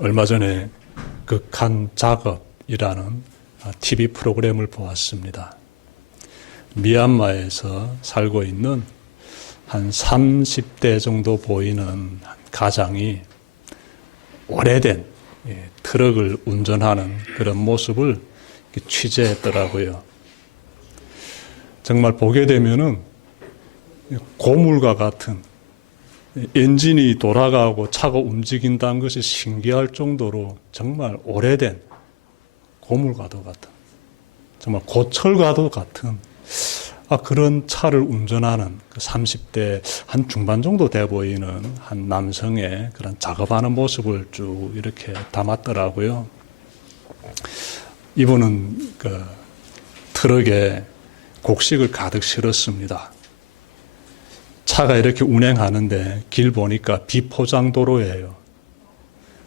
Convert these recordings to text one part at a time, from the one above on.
얼마 전에 극한 작업이라는 TV 프로그램을 보았습니다. 미얀마에서 살고 있는 한 30대 정도 보이는 가장이 오래된 트럭을 운전하는 그런 모습을 취재했더라고요. 정말 보게 되면은 고물과 같은 엔진이 돌아가고 차가 움직인다는 것이 신기할 정도로 정말 오래된 고물과도 같은, 정말 고철과도 같은 그런 차를 운전하는 30대 한 중반 정도 돼 보이는 한 남성의 그런 작업하는 모습을 쭉 이렇게 담았더라고요. 이분은 그 트럭에 곡식을 가득 실었습니다. 차가 이렇게 운행하는데 길 보니까 비포장도로예요.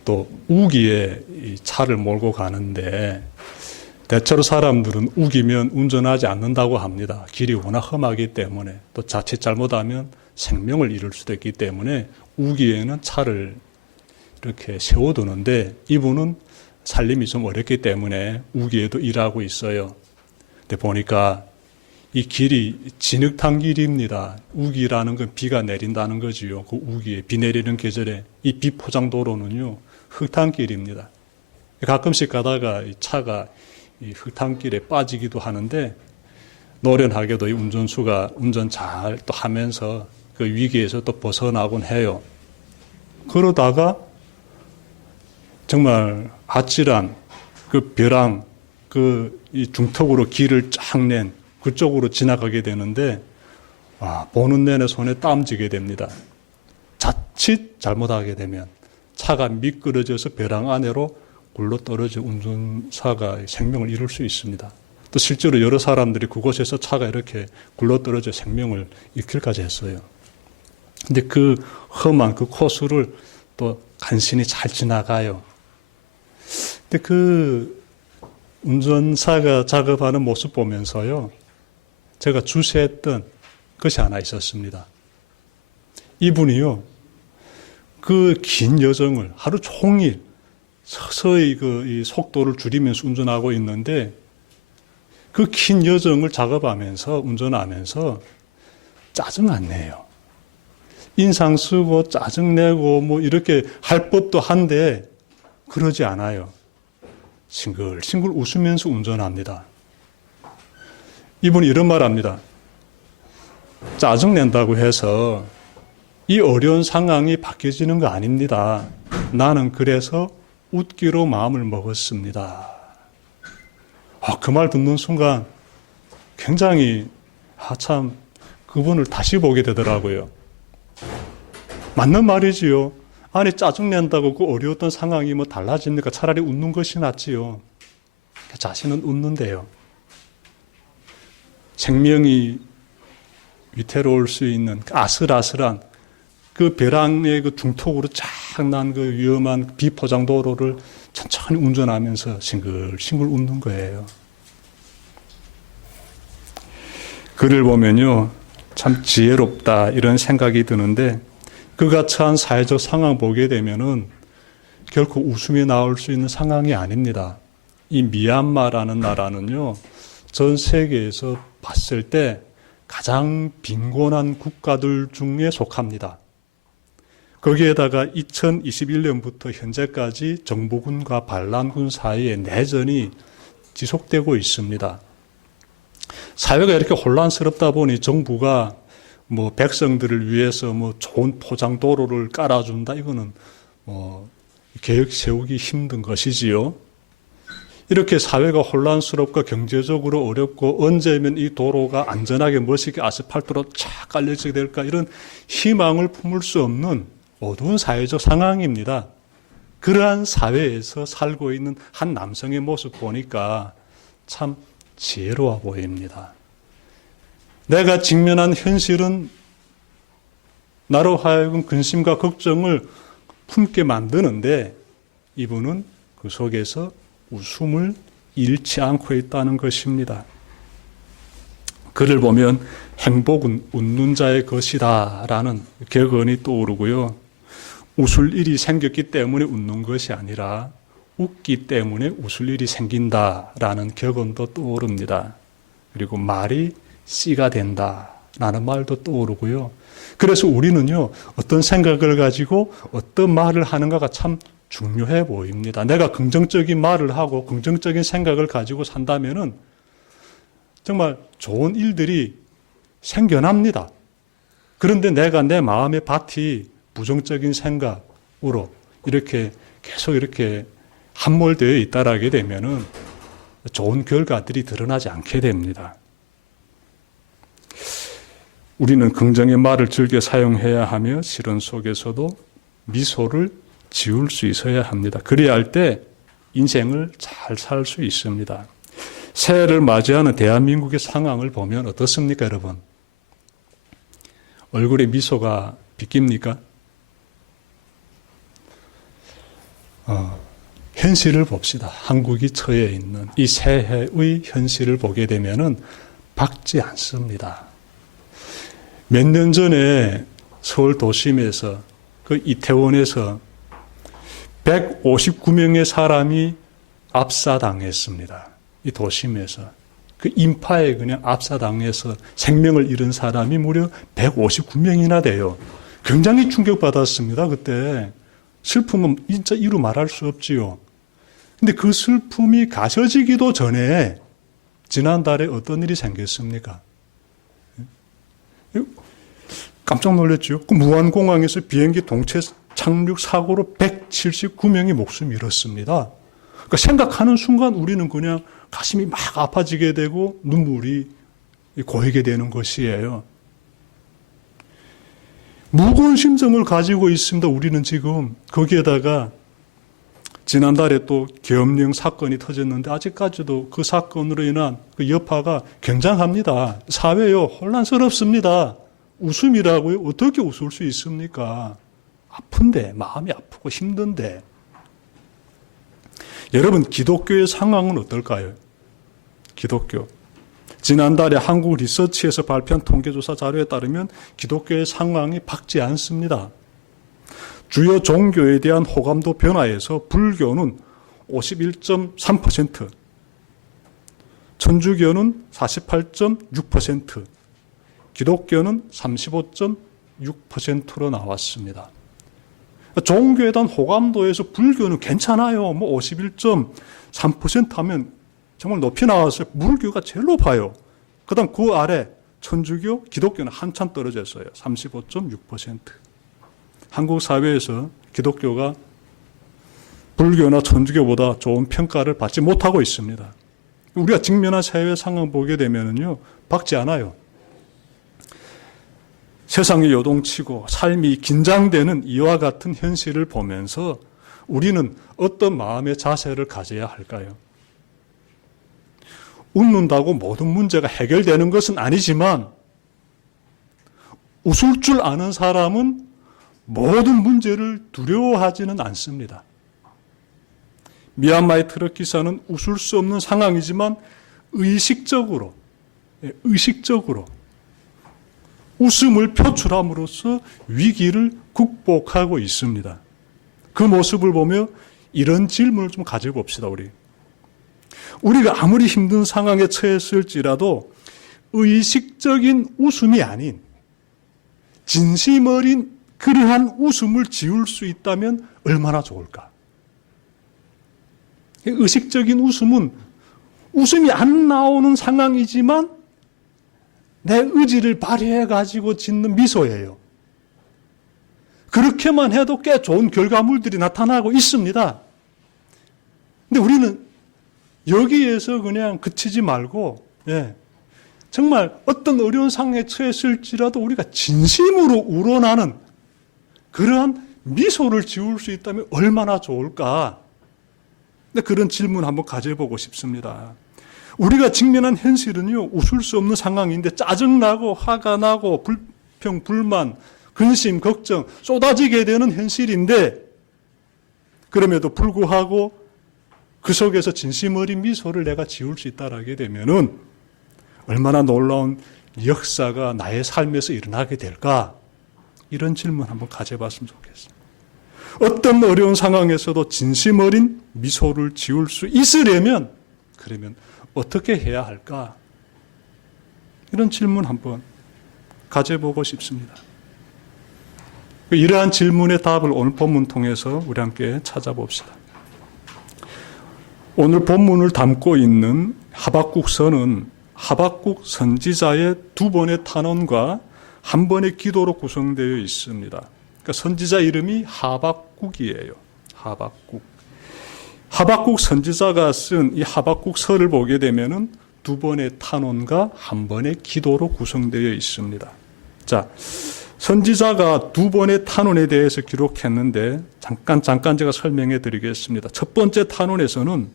또 우기에 이 차를 몰고 가는데 대체로 사람들은 우기면 운전하지 않는다고 합니다. 길이 워낙 험하기 때문에, 또 자칫 잘못하면 생명을 잃을 수도 있기 때문에 우기에는 차를 이렇게 세워두는데, 이분은 살림이 좀 어렵기 때문에 우기에도 일하고 있어요. 근데 보니까 이 길이 진흙탕 길입니다. 우기라는 건 비가 내린다는 거지요. 그 우기에, 비 내리는 계절에 이 비포장도로는요, 흙탕길입니다. 가끔씩 가다가 이 차가 이 흙탕길에 빠지기도 하는데, 노련하게도 이 운전수가 운전 잘 또 하면서 그 위기에서 또 벗어나곤 해요. 그러다가 정말 아찔한 그 벼랑, 이 중턱으로 길을 쫙 낸 그쪽으로 지나가게 되는데, 보는 내내 손에 땀 쥐게 됩니다. 자칫 잘못하게 되면 차가 미끄러져서 벼랑 안으로 굴러떨어져 운전사가 생명을 잃을 수 있습니다. 또 실제로 여러 사람들이 그곳에서 차가 이렇게 굴러떨어져 생명을 잃기까지 했어요. 근데 그 험한 그 코스를 또 간신히 잘 지나가요. 근데 그 운전사가 작업하는 모습 보면서요, 제가 주시했던 것이 하나 있었습니다. 이분이요, 그 긴 여정을 하루 종일 서서히 이 속도를 줄이면서 운전하고 있는데, 그 긴 여정을 작업하면서, 운전하면서 짜증 안 내요. 인상 쓰고 짜증 내고 뭐 이렇게 할 법도 한데 그러지 않아요. 싱글싱글 웃으면서 운전합니다. 이분이 이런 말 합니다. 짜증 낸다고 해서 이 어려운 상황이 바뀌어지는 거 아닙니다. 나는 그래서 웃기로 마음을 먹었습니다. 그 말 듣는 순간 굉장히 참 그분을 다시 보게 되더라고요. 맞는 말이지요. 아니 짜증낸다고 그 어려웠던 상황이 뭐 달라집니까? 차라리 웃는 것이 낫지요. 자신은 웃는데요. 생명이 위태로울 수 있는 아슬아슬한 그 벼랑의 그 중턱으로 쫙 난 그 위험한 비포장 도로를 천천히 운전하면서 싱글싱글 웃는 거예요. 글을 보면요, 참 지혜롭다 이런 생각이 드는데, 그가 처한 사회적 상황 보게 되면은 결코 웃음이 나올 수 있는 상황이 아닙니다. 이 미얀마라는 나라는요, 전 세계에서 봤을 때 가장 빈곤한 국가들 중에 속합니다. 거기에다가 2021년부터 현재까지 정부군과 반란군 사이에 내전이 지속되고 있습니다. 사회가 이렇게 혼란스럽다 보니 정부가 뭐 백성들을 위해서 뭐 좋은 포장 도로를 깔아준다, 이거는 뭐 계획 세우기 힘든 것이지요. 이렇게 사회가 혼란스럽고 경제적으로 어렵고 언제면 이 도로가 안전하게 멋있게 아스팔트로 쫙 깔려지게 될까, 이런 희망을 품을 수 없는 어두운 사회적 상황입니다. 그러한 사회에서 살고 있는 한 남성의 모습 보니까 참 지혜로워 보입니다. 내가 직면한 현실은 나로 하여금 근심과 걱정을 품게 만드는데, 이분은 그 속에서 웃음을 잃지 않고 있다는 것입니다. 글을 보면 행복은 웃는 자의 것이다 라는 격언이 떠오르고요. 웃을 일이 생겼기 때문에 웃는 것이 아니라 웃기 때문에 웃을 일이 생긴다라는 격언도 떠오릅니다. 그리고 말이 씨가 된다라는 말도 떠오르고요. 그래서 우리는요, 어떤 생각을 가지고 어떤 말을 하는가가 참 중요해 보입니다. 내가 긍정적인 말을 하고 긍정적인 생각을 가지고 산다면은 정말 좋은 일들이 생겨납니다. 그런데 내가 내 마음의 밭이 부정적인 생각으로 이렇게 계속 이렇게 함몰되어 있다라게 되면은 좋은 결과들이 드러나지 않게 됩니다. 우리는 긍정의 말을 즐겨 사용해야 하며 시련 속에서도 미소를 지을 수 있어야 합니다. 그래야 할 때 인생을 잘 살 수 있습니다. 새해를 맞이하는 대한민국의 상황을 보면 어떻습니까, 여러분? 얼굴에 미소가 비깁니까? 현실을 봅시다. 한국이 처해 있는 이 새해의 현실을 보게 되면은 밝지 않습니다. 몇 년 전에 서울 도심에서 그 이태원에서 159명의 사람이 압사당했습니다. 이 도심에서. 그 인파에 그냥 압사당해서 생명을 잃은 사람이 무려 159명이나 돼요. 굉장히 충격받았습니다, 그때. 슬픔은 진짜 이루 말할 수 없지요. 근데 그 슬픔이 가셔지기도 전에 지난달에 어떤 일이 생겼습니까? 깜짝 놀랐죠. 그 무안공항에서 비행기 동체 착륙 사고로 179명이 목숨 잃었습니다. 그러니까 생각하는 순간 우리는 그냥 가슴이 막 아파지게 되고 눈물이 고이게 되는 것이에요. 무거운 심정을 가지고 있습니다. 우리는 지금 거기에다가 지난달에 또 계엄령 사건이 터졌는데 아직까지도 그 사건으로 인한 그 여파가 굉장합니다. 사회요 혼란스럽습니다. 웃음이라고요? 어떻게 웃을 수 있습니까? 아픈데, 마음이 아프고 힘든데. 여러분, 기독교의 상황은 어떨까요? 기독교. 지난달에 한국 리서치에서 발표한 통계조사 자료에 따르면 기독교의 상황이 밝지 않습니다. 주요 종교에 대한 호감도 변화에서 불교는 51.3%, 천주교는 48.6%, 기독교는 35.6%로 나왔습니다. 종교에 대한 호감도에서 불교는 괜찮아요. 뭐 51.3% 하면 정말 높이 나왔어요. 불교가 제일 높아요. 그 다음 그 아래 천주교, 기독교는 한참 떨어져 있어요. 35.6%. 한국 사회에서 기독교가 불교나 천주교보다 좋은 평가를 받지 못하고 있습니다. 우리가 직면한 사회 상황 보게 되면요, 밝지 않아요. 세상이 요동치고 삶이 긴장되는 이와 같은 현실을 보면서 우리는 어떤 마음의 자세를 가져야 할까요? 웃는다고 모든 문제가 해결되는 것은 아니지만 웃을 줄 아는 사람은 모든 문제를 두려워하지는 않습니다. 미얀마의 트럭 기사는 웃을 수 없는 상황이지만 의식적으로 웃음을 표출함으로써 위기를 극복하고 있습니다. 그 모습을 보며 이런 질문을 좀 가져봅시다. 우리가 아무리 힘든 상황에 처했을지라도 의식적인 웃음이 아닌 진심 어린 그러한 웃음을 지을 수 있다면 얼마나 좋을까? 의식적인 웃음은 웃음이 안 나오는 상황이지만 내 의지를 발휘해가지고 짓는 미소예요. 그렇게만 해도 꽤 좋은 결과물들이 나타나고 있습니다. 근데 우리는 여기에서 그냥 그치지 말고, 정말 어떤 어려운 상황에 처했을지라도 우리가 진심으로 우러나는 그러한 미소를 지을 수 있다면 얼마나 좋을까? 근데 그런 질문 한번 가져보고 싶습니다. 우리가 직면한 현실은요, 웃을 수 없는 상황인데 짜증나고 화가 나고 불평, 불만, 근심, 걱정 쏟아지게 되는 현실인데 그럼에도 불구하고 그 속에서 진심 어린 미소를 내가 지을 수 있다라게 되면은 얼마나 놀라운 역사가 나의 삶에서 일어나게 될까? 이런 질문 한번 가져봤으면 좋겠습니다. 어떤 어려운 상황에서도 진심 어린 미소를 지을 수 있으려면 그러면 어떻게 해야 할까? 이런 질문 한번 가져보고 싶습니다. 이러한 질문의 답을 오늘 본문 통해서 우리 함께 찾아봅시다. 오늘 본문을 담고 있는 하박국서는 하박국 선지자의 두 번의 탄원과 한 번의 기도로 구성되어 있습니다. 그러니까 선지자 이름이 하박국이에요. 하박국. 하박국 선지자가 쓴 이 하박국서를 보게 되면은 두 번의 탄원과 한 번의 기도로 구성되어 있습니다. 자, 선지자가 두 번의 탄원에 대해서 기록했는데 잠깐 제가 설명해 드리겠습니다. 첫 번째 탄원에서는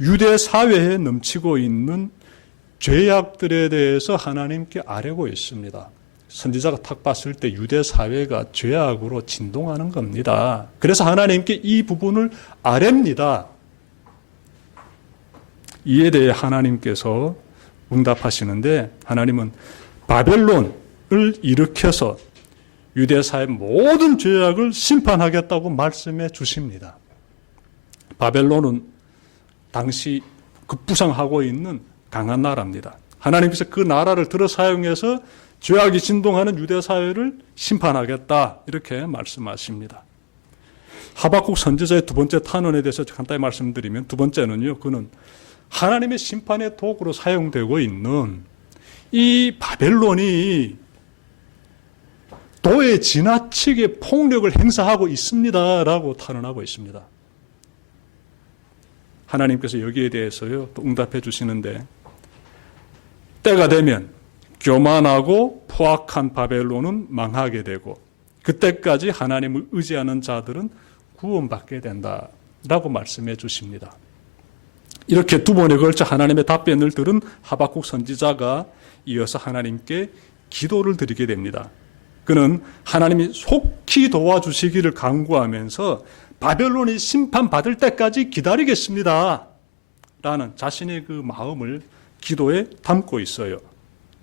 유대 사회에 넘치고 있는 죄악들에 대해서 하나님께 아뢰고 있습니다. 선지자가 딱 봤을 때 유대 사회가 죄악으로 진동하는 겁니다. 그래서 하나님께 이 부분을 아뢰입니다. 이에 대해 하나님께서 응답하시는데 하나님은 바벨론을 일으켜서 유대 사회의 모든 죄악을 심판하겠다고 말씀해 주십니다. 바벨론은 당시 급부상하고 있는 강한 나라입니다. 하나님께서 그 나라를 들어 사용해서 죄악이 진동하는 유대 사회를 심판하겠다 이렇게 말씀하십니다. 하박국 선지자의 두 번째 탄원에 대해서 간단히 말씀드리면 두 번째는요. 그는 하나님의 심판의 도구로 사용되고 있는 이 바벨론이 도에 지나치게 폭력을 행사하고 있습니다라고 탄원하고 있습니다. 하나님께서 여기에 대해서요 또 응답해 주시는데 때가 되면 교만하고 포악한 바벨론은 망하게 되고 그때까지 하나님을 의지하는 자들은 구원받게 된다라고 말씀해 주십니다. 이렇게 두 번에 걸쳐 하나님의 답변을 들은 하박국 선지자가 이어서 하나님께 기도를 드리게 됩니다. 그는 하나님이 속히 도와주시기를 간구하면서 바벨론이 심판받을 때까지 기다리겠습니다 라는 자신의 그 마음을 기도에 담고 있어요.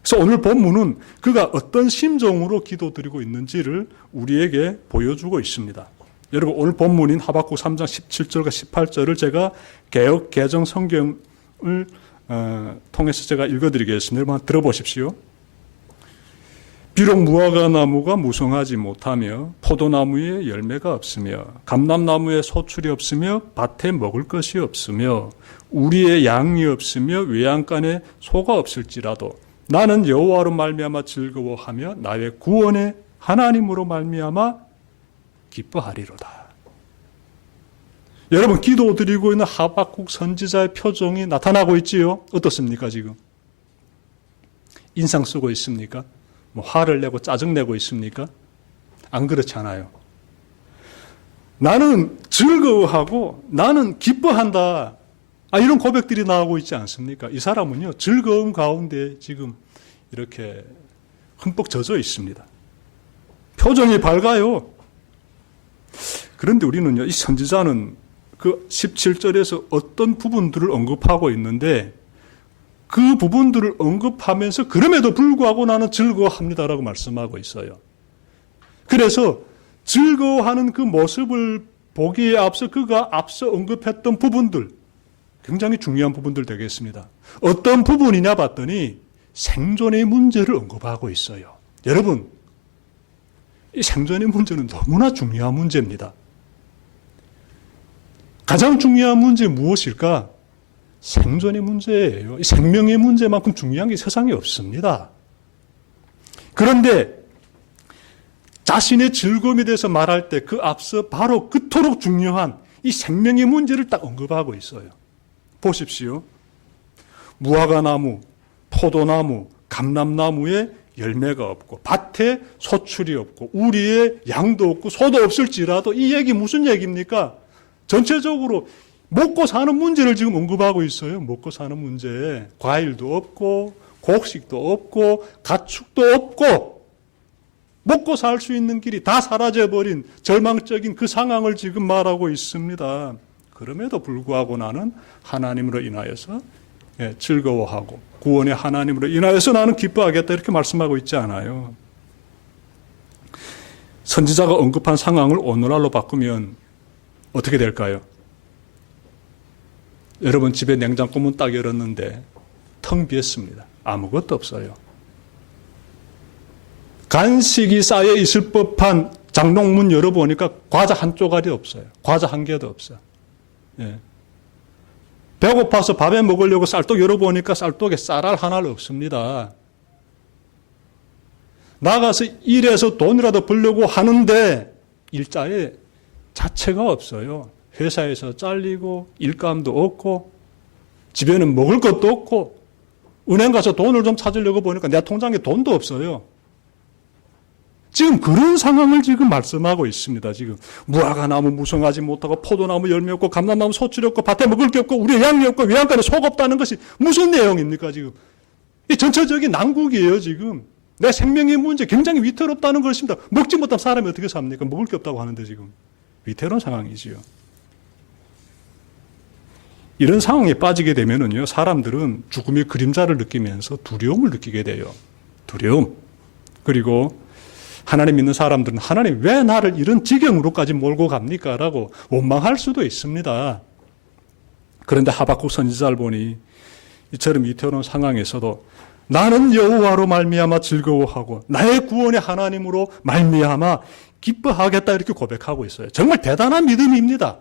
그래서 오늘 본문은 그가 어떤 심정으로 기도드리고 있는지를 우리에게 보여주고 있습니다. 여러분 오늘 본문인 하박국 3장 17절과 18절을 제가 개역 개정 성경을 통해서 제가 읽어드리겠습니다. 여러분 한번 들어보십시오. 비록 무화과 나무가 무성하지 못하며 포도나무에 열매가 없으며 감람나무에 소출이 없으며 밭에 먹을 것이 없으며 우리의 양이 없으며 외양간에 소가 없을지라도 나는 여호와로 말미암아 즐거워하며 나의 구원의 하나님으로 말미암아 기뻐하리로다. 여러분 기도드리고 있는 하박국 선지자의 표정이 나타나고 있지요. 어떻습니까 지금? 인상 쓰고 있습니까? 뭐 화를 내고 짜증내고 있습니까? 안 그렇잖아요. 나는 즐거워하고 나는 기뻐한다. 이런 고백들이 나오고 있지 않습니까? 이 사람은요 즐거움 가운데 지금 이렇게 흠뻑 젖어 있습니다. 표정이 밝아요. 그런데 우리는요 이 선지자는 그 17절에서 어떤 부분들을 언급하고 있는데 그 부분들을 언급하면서 그럼에도 불구하고 나는 즐거워합니다라고 말씀하고 있어요. 그래서 즐거워하는 그 모습을 보기에 앞서 그가 앞서 언급했던 부분들 굉장히 중요한 부분들 되겠습니다. 어떤 부분이냐 봤더니 생존의 문제를 언급하고 있어요. 여러분 이 생존의 문제는 너무나 중요한 문제입니다. 가장 중요한 문제 무엇일까? 생존의 문제예요. 생명의 문제만큼 중요한 게 세상에 없습니다. 그런데 자신의 즐거움에 대해서 말할 때 그 앞서 바로 그토록 중요한 이 생명의 문제를 딱 언급하고 있어요. 보십시오. 무화과 나무, 포도나무, 감람나무에 열매가 없고 밭에 소출이 없고 우리의 양도 없고 소도 없을지라도 이 얘기 무슨 얘기입니까? 전체적으로 먹고 사는 문제를 지금 언급하고 있어요. 먹고 사는 문제. 과일도 없고 곡식도 없고 가축도 없고 먹고 살 수 있는 길이 다 사라져버린 절망적인 그 상황을 지금 말하고 있습니다. 그럼에도 불구하고 나는 하나님으로 인하여서 즐거워하고 구원의 하나님으로 인하여서 나는 기뻐하겠다 이렇게 말씀하고 있지 않아요. 선지자가 언급한 상황을 오늘날로 바꾸면 어떻게 될까요? 여러분 집에 냉장고 문 딱 열었는데 텅 비었습니다. 아무것도 없어요. 간식이 쌓여 있을 법한 장롱문 열어보니까 과자 한 쪼가리 없어요. 과자 한 개도 없어요. 예. 배고파서 밥에 먹으려고 쌀떡 열어보니까 쌀떡에 쌀알 하나도 없습니다. 나가서 일해서 돈이라도 벌려고 하는데 일자리 자체가 없어요. 회사에서 잘리고 일감도 없고 집에는 먹을 것도 없고 은행 가서 돈을 좀 찾으려고 보니까 내 통장에 돈도 없어요. 지금 그런 상황을 지금 말씀하고 있습니다. 지금 무화과 나무 무성하지 못하고 포도나무 열매 없고 감람나무 소출이 없고 밭에 먹을 게 없고 우리의 양이 없고 외양간에 속 없다는 것이 무슨 내용입니까 지금? 이 전체적인 난국이에요 지금. 내 생명의 문제 굉장히 위태롭다는 것입니다. 먹지 못한 사람이 어떻게 삽니까? 먹을 게 없다고 하는데 지금 위태로운 상황이지요. 이런 상황에 빠지게 되면은요, 사람들은 죽음의 그림자를 느끼면서 두려움을 느끼게 돼요. 두려움. 그리고 하나님 믿는 사람들은 하나님 왜 나를 이런 지경으로까지 몰고 갑니까? 라고 원망할 수도 있습니다. 그런데 하박국 선지자를 보니 이처럼 위태로운 상황에서도 나는 여호와로 말미암아 즐거워하고 나의 구원의 하나님으로 말미암아 기뻐하겠다 이렇게 고백하고 있어요. 정말 대단한 믿음입니다.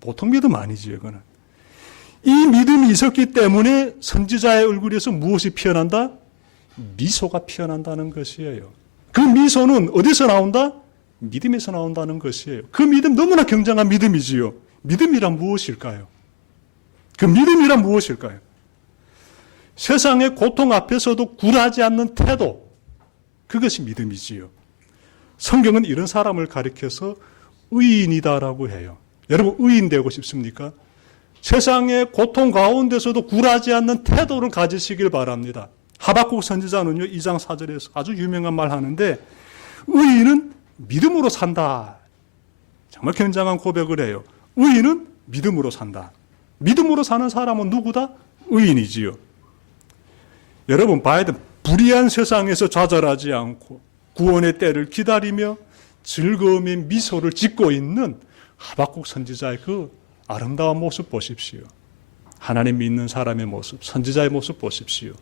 보통 믿음 아니지요, 이거는. 이 믿음이 있었기 때문에 선지자의 얼굴에서 무엇이 피어난다? 미소가 피어난다는 것이에요. 그 미소는 어디서 나온다? 믿음에서 나온다는 것이에요. 그 믿음 너무나 굉장한 믿음이지요. 믿음이란 무엇일까요? 그 믿음이란 무엇일까요? 세상의 고통 앞에서도 굴하지 않는 태도, 그것이 믿음이지요. 성경은 이런 사람을 가리켜서 의인이다라고 해요. 여러분 의인 되고 싶습니까? 세상의 고통 가운데서도 굴하지 않는 태도를 가지시길 바랍니다. 하박국 선지자는요 2장 4절에서 아주 유명한 말 하는데 의인은 믿음으로 산다. 정말 굉장한 고백을 해요. 의인은 믿음으로 산다. 믿음으로 사는 사람은 누구다? 의인이지요. 여러분 봐야 돼. 불의한 세상에서 좌절하지 않고 구원의 때를 기다리며 즐거움의 미소를 짓고 있는 하박국 선지자의 그 아름다운 모습 보십시오. 하나님 믿는 사람의 모습, 선지자의 모습 보십시오.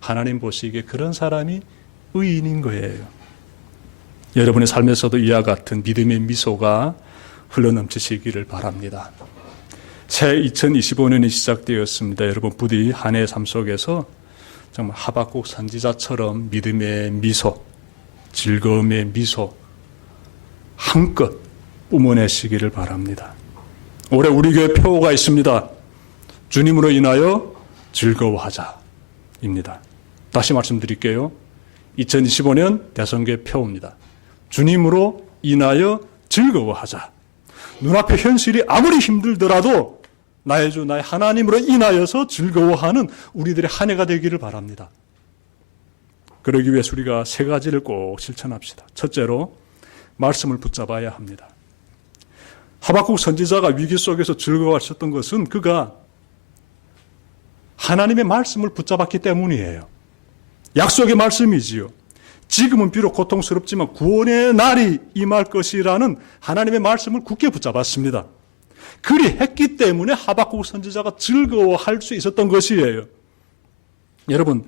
하나님 보시기에 그런 사람이 의인인 거예요. 여러분의 삶에서도 이와 같은 믿음의 미소가 흘러넘치시기를 바랍니다. 새 2025년이 시작되었습니다. 여러분 부디 한 해의 삶 속에서 정말 하박국 선지자처럼 믿음의 미소, 즐거움의 미소 한껏 뿜어내시기를 바랍니다. 올해 우리 교회 표어가 있습니다. 주님으로 인하여 즐거워하자입니다. 다시 말씀드릴게요. 2025년 대선교회 표어입니다. 주님으로 인하여 즐거워하자. 눈앞의 현실이 아무리 힘들더라도 나의 주 나의 하나님으로 인하여서 즐거워하는 우리들의 한 해가 되기를 바랍니다. 그러기 위해서 우리가 세 가지를 꼭 실천합시다. 첫째로 말씀을 붙잡아야 합니다. 하박국 선지자가 위기 속에서 즐거워하셨던 것은 그가 하나님의 말씀을 붙잡았기 때문이에요. 약속의 말씀이지요. 지금은 비록 고통스럽지만 구원의 날이 임할 것이라는 하나님의 말씀을 굳게 붙잡았습니다. 그리 했기 때문에 하박국 선지자가 즐거워할 수 있었던 것이에요. 여러분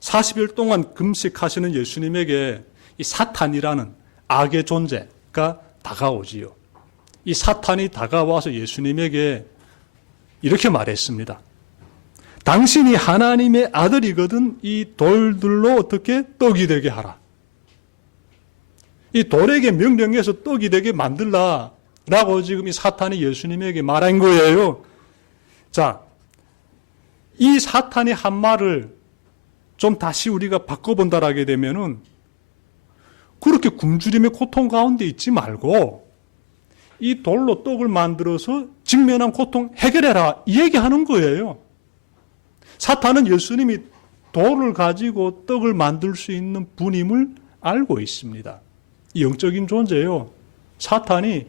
40일 동안 금식하시는 예수님에게 이 사탄이라는 악의 존재가 다가오지요. 이 사탄이 다가와서 예수님에게 이렇게 말했습니다. 당신이 하나님의 아들이거든 이 돌들로 어떻게 떡이 되게 하라. 이 돌에게 명령해서 떡이 되게 만들라 라고 지금 이 사탄이 예수님에게 말한 거예요. 자, 이 사탄이 한 말을 좀 다시 우리가 바꿔본다라게 되면은 그렇게 굶주림의 고통 가운데 있지 말고 이 돌로 떡을 만들어서 직면한 고통 해결해라 이 얘기하는 거예요. 사탄은 예수님이 돌을 가지고 떡을 만들 수 있는 분임을 알고 있습니다. 영적인 존재예요. 사탄이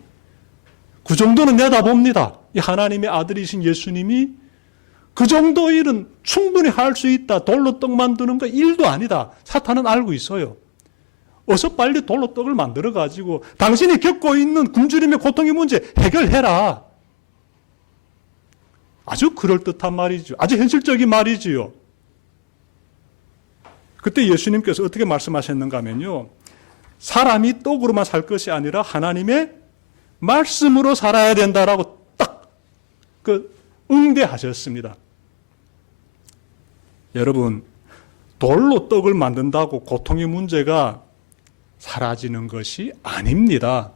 그 정도는 내다봅니다. 이 하나님의 아들이신 예수님이 그 정도 일은 충분히 할 수 있다. 돌로 떡 만드는 거 일도 아니다. 사탄은 알고 있어요. 어서 빨리 돌로 떡을 만들어가지고 당신이 겪고 있는 굶주림의 고통의 문제 해결해라. 아주 그럴듯한 말이죠. 아주 현실적인 말이지요. 그때 예수님께서 어떻게 말씀하셨는가 하면요. 사람이 떡으로만 살 것이 아니라 하나님의 말씀으로 살아야 된다라고 딱 응대하셨습니다. 여러분, 돌로 떡을 만든다고 고통의 문제가 사라지는 것이 아닙니다.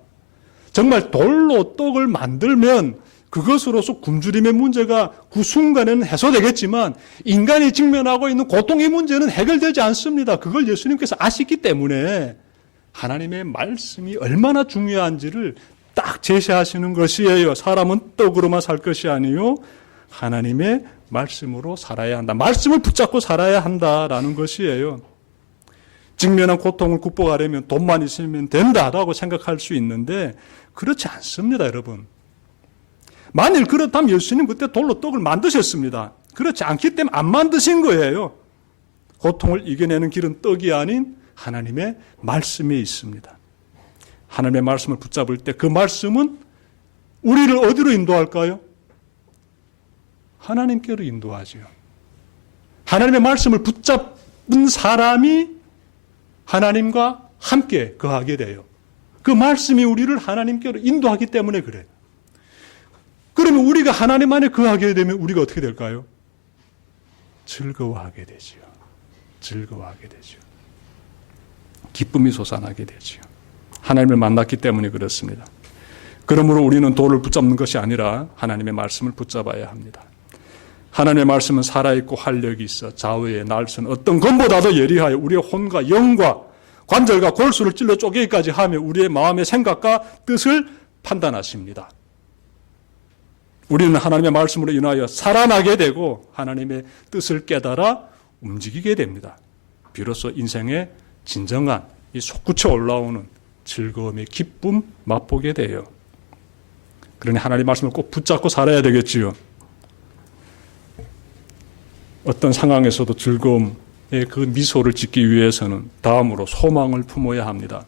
정말 돌로 떡을 만들면 그것으로서 굶주림의 문제가 그 순간에는 해소되겠지만 인간이 직면하고 있는 고통의 문제는 해결되지 않습니다. 그걸 예수님께서 아시기 때문에 하나님의 말씀이 얼마나 중요한지를 딱 제시하시는 것이에요. 사람은 떡으로만 살 것이 아니요 하나님의 말씀으로 살아야 한다. 말씀을 붙잡고 살아야 한다라는 것이에요. 직면한 고통을 극복하려면 돈만 있으면 된다라고 생각할 수 있는데 그렇지 않습니다, 여러분. 만일 그렇다면 예수님 그때 돌로 떡을 만드셨습니다. 그렇지 않기 때문에 안 만드신 거예요. 고통을 이겨내는 길은 떡이 아닌 하나님의 말씀에 있습니다. 하나님의 말씀을 붙잡을 때 그 말씀은 우리를 어디로 인도할까요? 하나님께로 인도하죠. 하나님의 말씀을 붙잡은 사람이 하나님과 함께 거하게 돼요. 그 말씀이 우리를 하나님께로 인도하기 때문에 그래요. 그러면 우리가 하나님 안에 거하게 되면 우리가 어떻게 될까요? 즐거워하게 되죠. 즐거워하게 되죠. 기쁨이 솟아나게 되죠. 하나님을 만났기 때문에 그렇습니다. 그러므로 우리는 돌을 붙잡는 것이 아니라 하나님의 말씀을 붙잡아야 합니다. 하나님의 말씀은 살아있고 활력이 있어 좌우의 날선 어떤 것보다도 예리하여 우리의 혼과 영과 관절과 골수를 찔러 쪼개기까지 하며 우리의 마음의 생각과 뜻을 판단하십니다. 우리는 하나님의 말씀으로 인하여 살아나게 되고 하나님의 뜻을 깨달아 움직이게 됩니다. 비로소 인생의 진정한 이 솟구쳐 올라오는 즐거움의 기쁨 맛보게 돼요. 그러니 하나님의 말씀을 꼭 붙잡고 살아야 되겠지요. 어떤 상황에서도 즐거움의 그 미소를 짓기 위해서는 다음으로 소망을 품어야 합니다.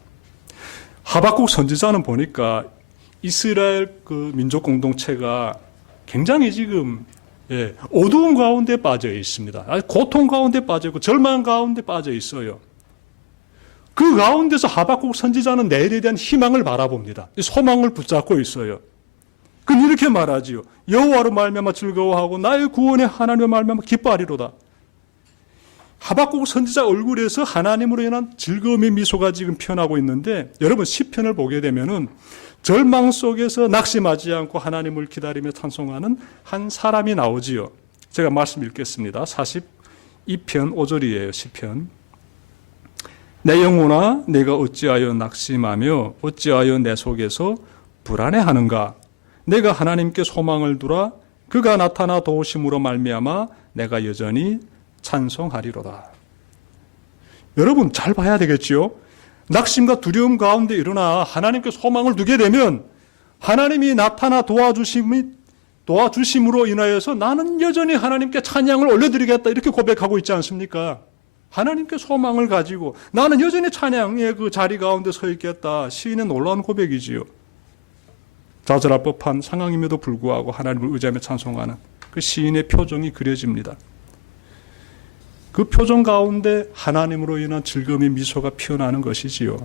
하박국 선지자는 보니까 이스라엘 그 민족 공동체가 굉장히 지금 어두운 가운데 빠져 있습니다. 고통 가운데 빠져 있고 절망 가운데 빠져 있어요. 그 가운데서 하박국 선지자는 내일에 대한 희망을 바라봅니다. 소망을 붙잡고 있어요. 그는 이렇게 말하지요. 여호와로 말미암아 즐거워하고 나의 구원의 하나님으로 말미암아 기뻐하리로다. 하박국 선지자 얼굴에서 하나님으로 인한 즐거움의 미소가 지금 피어나고 있는데 여러분 시편을 보게 되면은 절망 속에서 낙심하지 않고 하나님을 기다리며 찬송하는 한 사람이 나오지요. 제가 말씀 읽겠습니다. 42편 5절이에요. 시편. 내 영혼아 내가 어찌하여 낙심하며 어찌하여 내 속에서 불안해하는가. 내가 하나님께 소망을 두라. 그가 나타나 도우심으로 말미암아 내가 여전히 찬송하리로다. 여러분 잘 봐야 되겠지요. 낙심과 두려움 가운데 일어나 하나님께 소망을 두게 되면 하나님이 나타나 도와주심으로 인하여서 나는 여전히 하나님께 찬양을 올려드리겠다 이렇게 고백하고 있지 않습니까? 하나님께 소망을 가지고 나는 여전히 찬양의 그 자리 가운데 서 있겠다. 시인의 놀라운 고백이지요. 좌절할 법한 상황임에도 불구하고 하나님을 의지하며 찬송하는 그 시인의 표정이 그려집니다. 그 표정 가운데 하나님으로 인한 즐거움의 미소가 피어나는 것이지요.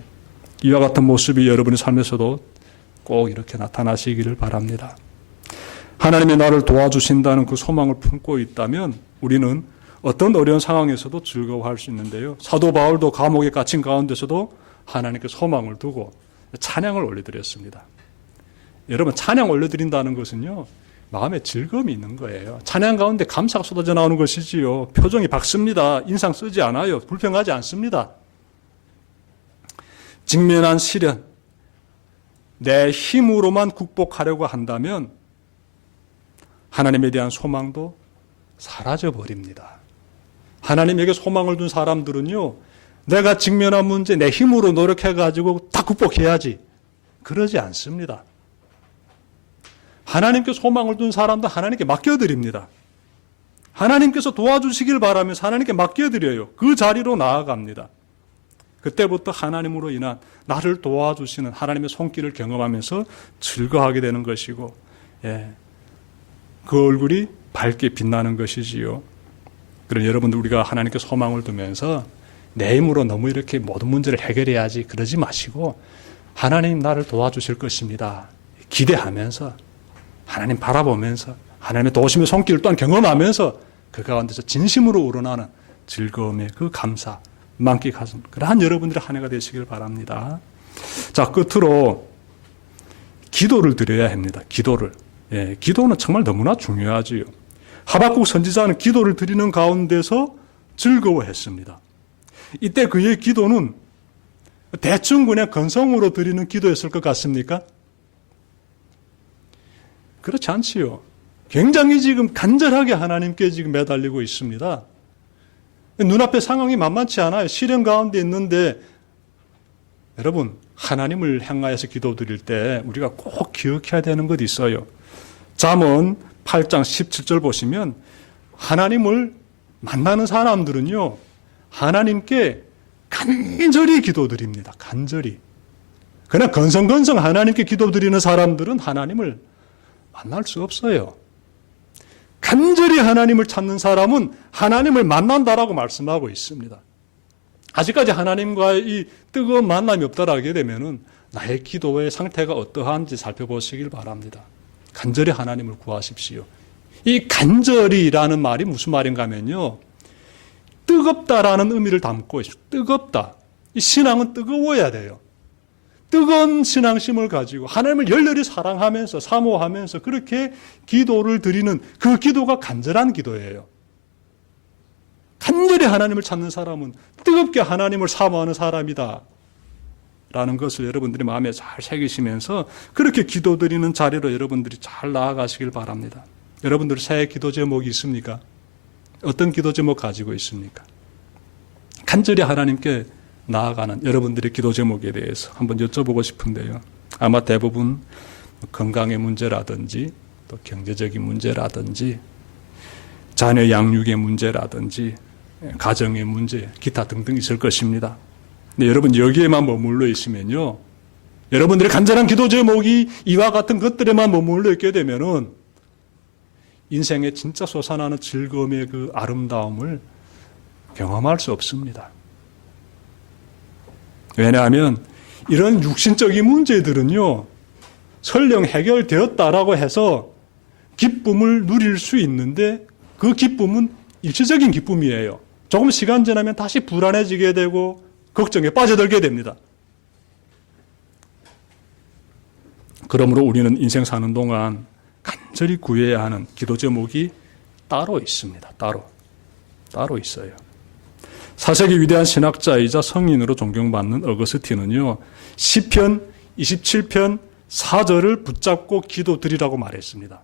이와 같은 모습이 여러분의 삶에서도 꼭 이렇게 나타나시기를 바랍니다. 하나님이 나를 도와주신다는 그 소망을 품고 있다면 우리는 어떤 어려운 상황에서도 즐거워할 수 있는데요. 사도 바울도 감옥에 갇힌 가운데서도 하나님께 소망을 두고 찬양을 올려드렸습니다. 여러분 찬양 올려드린다는 것은요. 마음에 즐거움이 있는 거예요. 찬양 가운데 감사가 쏟아져 나오는 것이지요. 표정이 밝습니다. 인상 쓰지 않아요. 불평하지 않습니다. 직면한 시련, 내 힘으로만 극복하려고 한다면 하나님에 대한 소망도 사라져버립니다. 하나님에게 소망을 둔 사람들은요. 내가 직면한 문제 내 힘으로 노력해가지고 다 극복해야지. 그러지 않습니다. 하나님께 소망을 둔 사람도 하나님께 맡겨드립니다. 하나님께서 도와주시길 바라면서 하나님께 맡겨드려요. 그 자리로 나아갑니다. 그때부터 하나님으로 인한 나를 도와주시는 하나님의 손길을 경험하면서 즐거워하게 되는 것이고, 그 얼굴이 밝게 빛나는 것이지요. 그럼 여러분들, 우리가 하나님께 소망을 두면서 내 힘으로 너무 이렇게 모든 문제를 해결해야지 그러지 마시고, 하나님 나를 도와주실 것입니다 기대하면서, 하나님 바라보면서, 하나님의 도우심의 손길을 또한 경험하면서 그 가운데서 진심으로 우러나는 즐거움의 그 감사 만끽하신 그러한 여러분들의 한 해가 되시길 바랍니다. 자, 끝으로 기도를 드려야 합니다. 기도를. 기도는 정말 너무나 중요하지요. 하박국 선지자는 기도를 드리는 가운데서 즐거워했습니다. 이때 그의 기도는 대충 그냥 건성으로 드리는 기도였을 것 같습니까? 그렇지 않지요. 굉장히 지금 간절하게 하나님께 지금 매달리고 있습니다. 눈앞에 상황이 만만치 않아요. 시련 가운데 있는데, 여러분, 하나님을 향하여서 기도드릴 때 우리가 꼭 기억해야 되는 것이 있어요. 잠언 8장 17절 보시면, 하나님을 만나는 사람들은요, 하나님께 간절히 기도드립니다. 간절히. 그러나 건성건성 하나님께 기도드리는 사람들은 하나님을 만날 수 없어요. 간절히 하나님을 찾는 사람은 하나님을 만난다라고 말씀하고 있습니다. 아직까지 하나님과의 이 뜨거운 만남이 없다라게 되면은 나의 기도의 상태가 어떠한지 살펴보시길 바랍니다. 간절히 하나님을 구하십시오. 이 간절히라는 말이 무슨 말인가 하면요, 뜨겁다라는 의미를 담고 있습니다. 뜨겁다. 이 신앙은 뜨거워야 돼요. 뜨거운 신앙심을 가지고 하나님을 열렬히 사랑하면서 사모하면서 그렇게 기도를 드리는 그 기도가 간절한 기도예요. 간절히 하나님을 찾는 사람은 뜨겁게 하나님을 사모하는 사람이다 라는 것을 여러분들이 마음에 잘 새기시면서 그렇게 기도드리는 자리로 여러분들이 잘 나아가시길 바랍니다. 여러분들 새해 기도 제목이 있습니까? 어떤 기도 제목 가지고 있습니까? 간절히 하나님께 나아가는 여러분들의 기도 제목에 대해서 한번 여쭤보고 싶은데요. 아마 대부분 건강의 문제라든지 또 경제적인 문제라든지 자녀 양육의 문제라든지 가정의 문제, 기타 등등 있을 것입니다. 근데 여러분 여기에만 머물러 있으면요, 여러분들의 간절한 기도 제목이 이와 같은 것들에만 머물러 있게 되면은 인생에 진짜 솟아나는 즐거움의 그 아름다움을 경험할 수 없습니다. 왜냐하면 이런 육신적인 문제들은요, 설령 해결되었다라고 해서 기쁨을 누릴 수 있는데 그 기쁨은 일시적인 기쁨이에요. 조금 시간 지나면 다시 불안해지게 되고 걱정에 빠져들게 됩니다. 그러므로 우리는 인생 사는 동안 간절히 구해야 하는 기도 제목이 따로 있습니다. 따로 있어요. 사세기 위대한 신학자이자 성인으로 존경받는 어거스틴은요, 시편 27편 4절을 붙잡고 기도드리라고 말했습니다.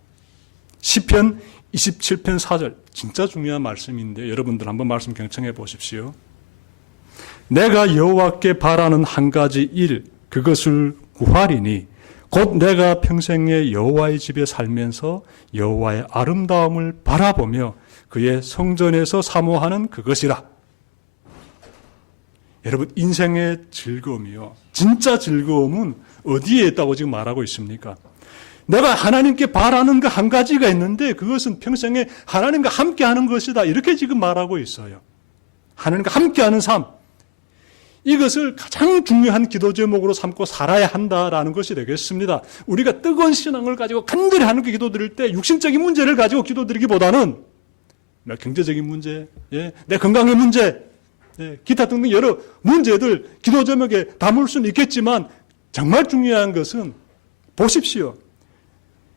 시편 27편 4절, 진짜 중요한 말씀인데 여러분들 한번 말씀 경청해 보십시오. 내가 여호와께 바라는 한 가지 일, 그것을 구하리니 곧 내가 평생에 여호와의 집에 살면서 여호와의 아름다움을 바라보며 그의 성전에서 사모하는 그것이라. 여러분, 인생의 즐거움이요, 진짜 즐거움은 어디에 있다고 지금 말하고 있습니까? 내가 하나님께 바라는 그 한 가지가 있는데 그것은 평생에 하나님과 함께하는 것이다, 이렇게 지금 말하고 있어요. 하나님과 함께하는 삶, 이것을 가장 중요한 기도 제목으로 삼고 살아야 한다라는 것이 되겠습니다. 우리가 뜨거운 신앙을 가지고 간절히 하나님께 기도드릴 때 육신적인 문제를 가지고 기도드리기보다는 내 경제적인 문제, 내 건강의 문제, 기타 등등 여러 문제들 기도 제목에 담을 수는 있겠지만 정말 중요한 것은 보십시오.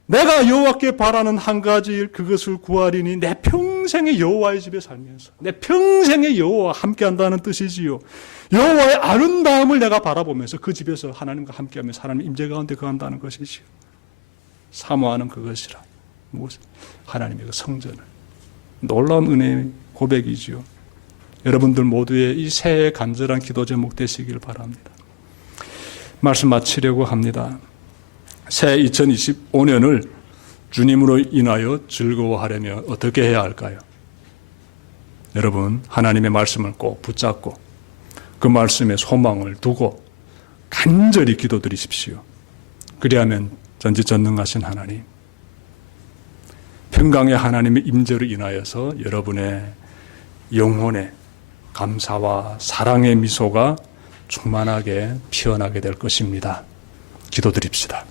내가 여호와께 바라는 한 가지 일, 그것을 구하리니 내 평생의 여호와의 집에 살면서 내 평생의 여호와와 함께한다는 뜻이지요. 여호와의 아름다움을 내가 바라보면서 그 집에서 하나님과 함께하면서 하나님의 임재 가운데 거한다는 것이지요. 사모하는 그것이라. 무엇? 하나님의 그 성전을. 놀라운 은혜의 고백이지요. 여러분들 모두의 이 새해 간절한 기도 제목 되시길 바랍니다. 말씀 마치려고 합니다. 새해 2025년을 주님으로 인하여 즐거워하려면 어떻게 해야 할까요? 여러분, 하나님의 말씀을 꼭 붙잡고 그 말씀에 소망을 두고 간절히 기도드리십시오. 그리하면 전지전능하신 하나님, 평강의 하나님의 임재로 인하여서 여러분의 영혼에 감사와 사랑의 미소가 충만하게 피어나게 될 것입니다. 기도드립시다.